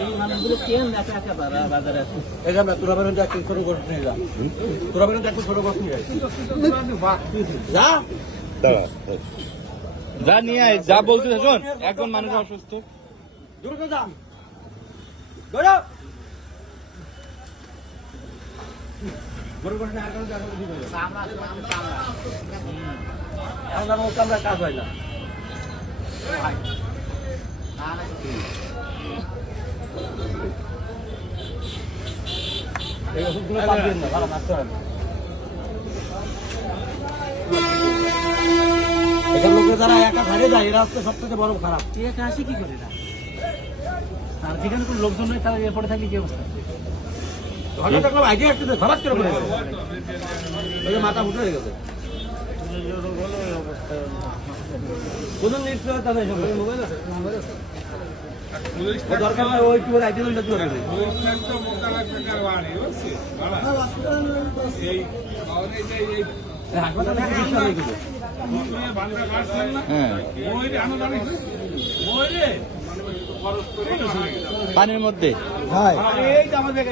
এই মানুষগুলো কেন একা একা বাজারে আছে? এই আমরা তোরা বেরোন একটা ছোট গোট নিয়ে যা, তোরা বেরোন একটা ছোট গোট নিয়ে যা যা নিয়ে আয়, যা বলতে শোন, এখন মানুষ অসুস্থ। দূর করে যা গড়া গড় গড় না আর কাজ দিবে আমরা আমরা কাজ হয় না এই ওষুধগুলো পাবেন না, ভালো কাজ করেন। এখান লোকে যারা একা থাকে যায় এরা হচ্ছে সবথেকে বড় খারাপ। একা আসে কি করে না? আর যেখানে কোনো লোকজন নেই তারা এরপরে থাকলে কি অবস্থা? হঠাৎ দেখলাম আইডিয়া আসতেছে খারাপ করে পড়েছে, ওই যে মাথা ফুটে হয়ে গেছে। কোন নিশ্চয় তাদের মোবাইল আছে, মোবাইল আছে দরকার নাই, ওই কি আইডিয়া লইলে চলে যাবে। হাসপাতালে চিকিৎসা নেই কিন্তু। পানির মধ্যে এই যে আমাদের